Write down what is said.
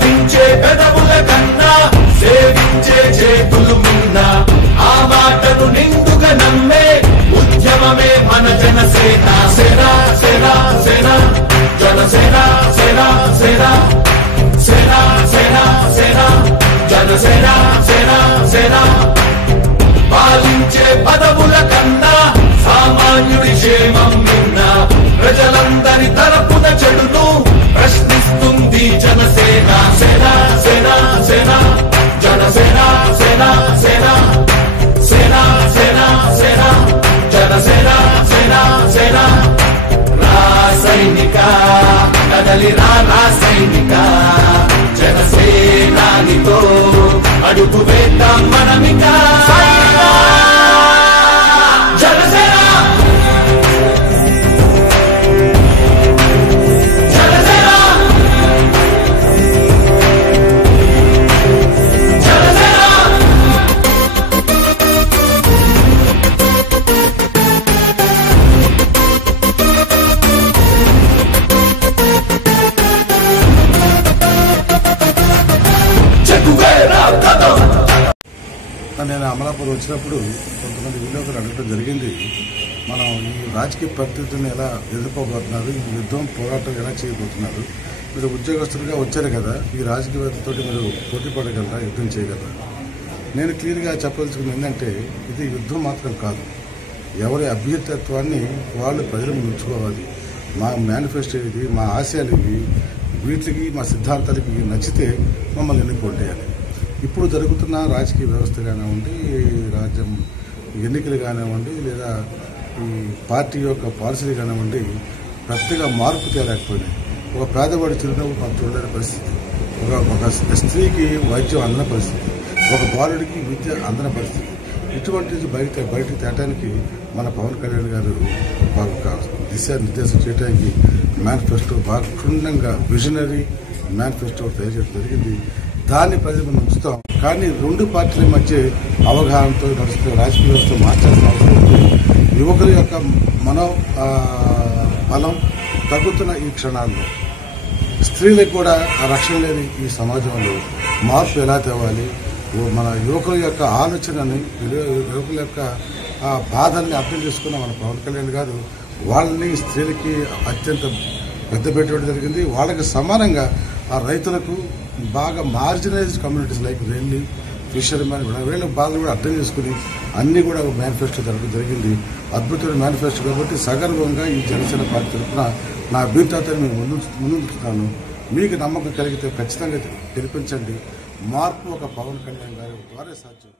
ప్రార్థించే పెదవుల కన్నా కదలి సైనికా. నేను అమలాపురం వచ్చినప్పుడు కొంతమంది వినియోగకులు అడగడం జరిగింది. మనం ఈ రాజకీయ పరిస్థితులను ఎలా ఎదుర్కోబోతున్నారు ఈ యుద్ధం పోరాటం ఎలా చేయబోతున్నారు? మీరు ఉద్యోగస్తులుగా వచ్చారు కదా ఈ రాజకీయవేత్తతో మీరు పోటీ పడగలరా యుద్ధం చేయగలరా? నేను క్లియర్గా చెప్పదలుచుకుంది ఏంటంటే ఇది యుద్ధం మాత్రం కాదు. ఎవరి అభ్యర్థిత్వాన్ని వాళ్ళు ప్రజలు ఉంచుకోవాలి. మా మేనిఫెస్టో ఇది మా ఆశయాలు ఇవి వీటికి మా సిద్ధాంతాలకి నచ్చితే మమ్మల్ని ఎన్నుకోటేయాలి ఇప్పుడు జరుగుతున్న రాజకీయ వ్యవస్థ కానివ్వండి రాజ్యం ఎన్నికలు కానివ్వండి లేదా ఈ పార్టీ యొక్క పాలసీలు కానివ్వండి పెద్దగా మార్పు తేలేకపోయినాయి. ఒక పేదవాడి చిరునవ్వు మనం చూడలేని పరిస్థితి. ఒక ఒక స్త్రీకి వైద్యం అందన పరిస్థితి. ఒక బాలుడికి విద్య అందని పరిస్థితి. ఇటువంటిది బయట బయటకు తేటానికి మన పవన్ కళ్యాణ్ గారు ఒక దిశానిర్దేశం చేయడానికి మేనిఫెస్టో బాగా క్షుణ్ణంగా విజనరీ మేనిఫెస్టో తయారు చేయడం జరిగింది. దాన్ని ప్రజలకు ఉంచుతాం కానీ రెండు పార్టీల మధ్య అవగాహనతో నడుస్తున్న రాజకీయ వ్యవస్థ మార్చాల్సిన అవసరం ఉంది. యువకుల యొక్క మనో బలం తగ్గుతున్న ఈ క్షణాల్లో స్త్రీలకు కూడా రక్షణ లేని ఈ సమాజంలో మార్పు ఎలా తేవాలి? మన యువకుల యొక్క ఆలోచనని యువకుల యొక్క బాధల్ని అర్థం చేసుకున్న మన పవన్ కళ్యాణ్ గారు వాళ్ళని స్త్రీలకి అత్యంత పెద్ద పెట్టడం జరిగింది. వాళ్ళకి సమానంగా ఆ రైతులకు బాగా marginalised communities like Relli fishermen వీళ్ళ బాధలు కూడా అర్థం చేసుకుని అన్ని కూడా ఒక మేనిఫెస్టో జరగడం జరిగింది. అద్భుతమైన మేనిఫెస్టో కాబట్టి సగర్వంగా ఈ జనసేన పార్టీ తరఫున నా అభ్యర్థాన్ని మేము ముందు ముందుంచుతున్నాను మీకు నమ్మకం కలిగితే ఖచ్చితంగా గెలిపించండి మార్పు ఒక పవన్ కళ్యాణ్ గారి ద్వారా సాధ్యం